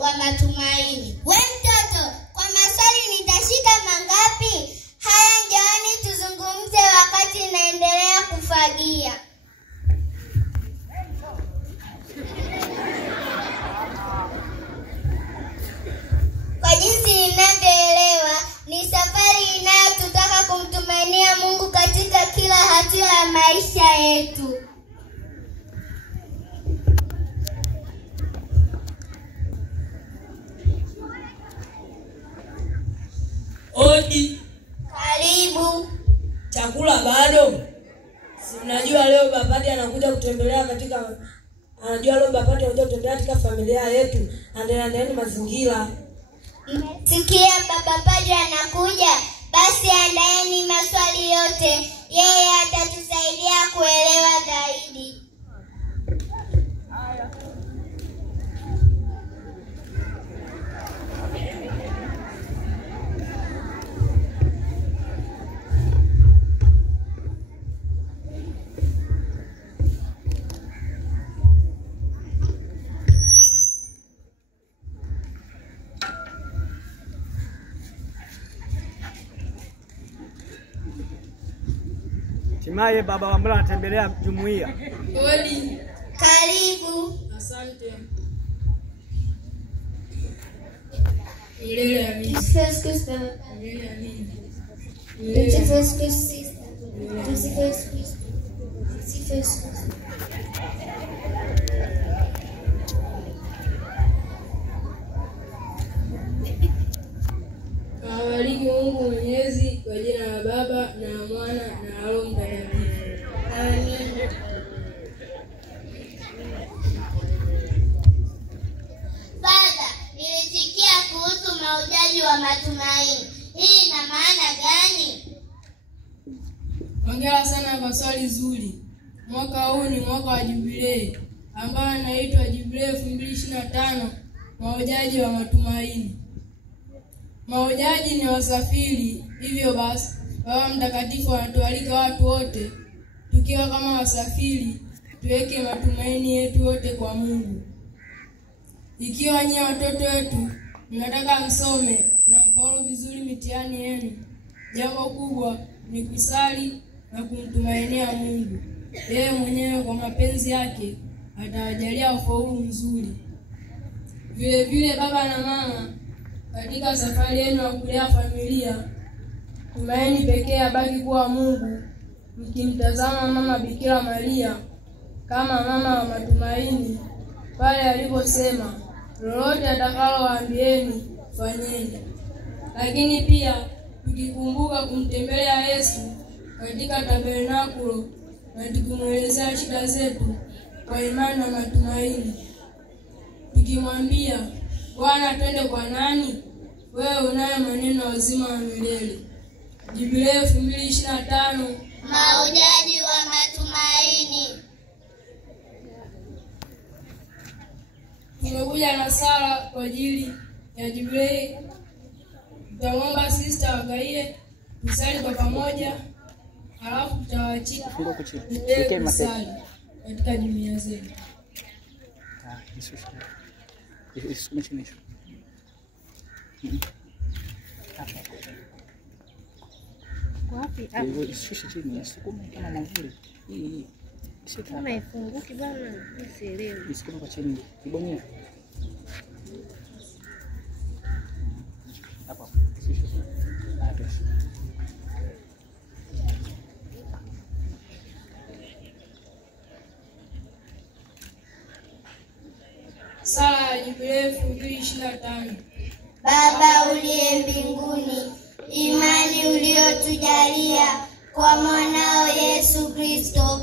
wa matumaini. We mtoto, kwa maswali nitashika mangapi? Haya, njooni tuzungumze wakati naendelea kufagia. Kwa jinsi ninavyoelewa, ni safari inayotutaka kumtumainia Mungu katika kila hatua ya maisha yetu. Odi. Karibu. Chakula bado? Si mnajua leo Babati anakuja kutembelea katika familia yetu. Andaeni mazingira. Sikia Baba Padre anakuja. Basi andaeni maswali yote. Yeye atatusaidia kuelewa zaidi. Hatimaye Baba Wambura anatembelea jumuiya. Odi. Karibu. Asante. Milele amini. Tusifes Kristo. Milele amini. Tusifes Kristo. Tusifes Kristo. Tusifes Kristo. Awabariki Mungu Mwenyezi kwa jina la Baba na Mwana na Roho Mtakatifu. Amen. Baba, nilisikia kuhusu mahujaji wa matumaini. Hii ina maana gani? Hongera sana kwa swali zuri. Mwaka huu ni mwaka wa jubilei ambao unaitwa Jubilei 2025, mahujaji wa matumaini. Mahujaji ni wasafiri, hivyo basi Baba Mtakatifu anatualika watu wote tukiwa kama wasafiri tuweke matumaini yetu yote kwa Mungu. Ikiwa nyie watoto wetu mnataka msome na mfaulu vizuri mitihani yenu, jambo kubwa ni kusali na kumtumainia Mungu. Yeye mwenyewe kwa mapenzi yake atawajalia ufaulu mzuri. Vile vile baba na mama, katika safari yenu ya kulea familia, tumaini pekee abaki kuwa Mungu, mkimtazama Mama Bikira Maria kama mama wa matumaini pale aliposema, lolote atakalowaambieni fanyeni. Lakini pia tukikumbuka kumtembelea Yesu katika tabernakulo na tukimwelezea shida zetu kwa imani na matumaini, tukimwambia, Bwana, twende kwa nani? Wewe unaye maneno ya uzima wa milele. Jubilei 2025, mahujaji wa matumaini. Tumekuja na sala kwa ajili ya jubilei. Tutamwomba sister wagaie tusali kwa pamoja, halafu tutawaachia kusali katika jumuiya zetu. Wapi? Ishushe chini, isukume kama mwavuli. Hii. Kama ifunguki bwana, nisielewe. Isukume kwa chini, ibonyee. Hapa. Ishushe. Hapa. Sala ya Jubilei 2025. Baba uliye mbinguni, imani uliotujalia kwa mwanao Yesu Kristo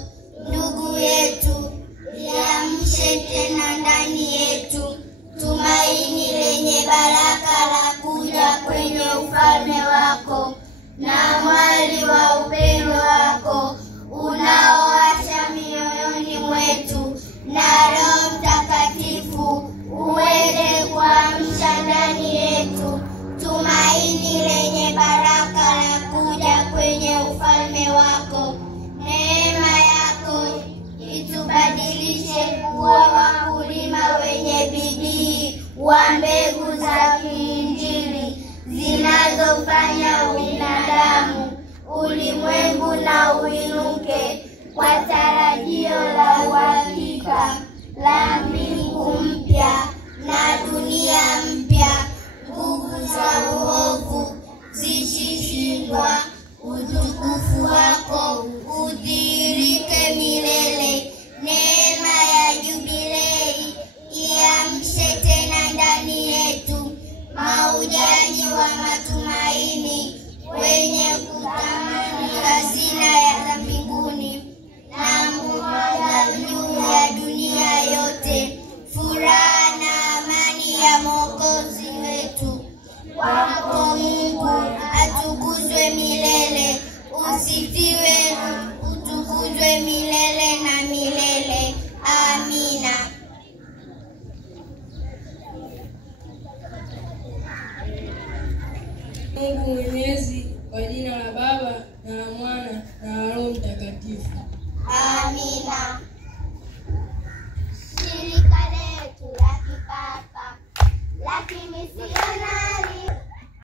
ndugu yetu, liamshe tena ndani yetu tumaini lenye baraka la kuja kwenye ufalme wako na mwali wa upendo wako unaowasha mioyoni mwetu, na Roho Mtakatifu uweze kuamsha ndani yetu tumaini lenye baraka la kuja kwenye ufalme wako. Neema yako itubadilishe kuwa wakulima wenye bidii wa mbele Mungu Mwenyezi, kwa jina la Baba na la Mwana na la Roho Mtakatifu. Amina. Shirika letu la kipapa la kimisioni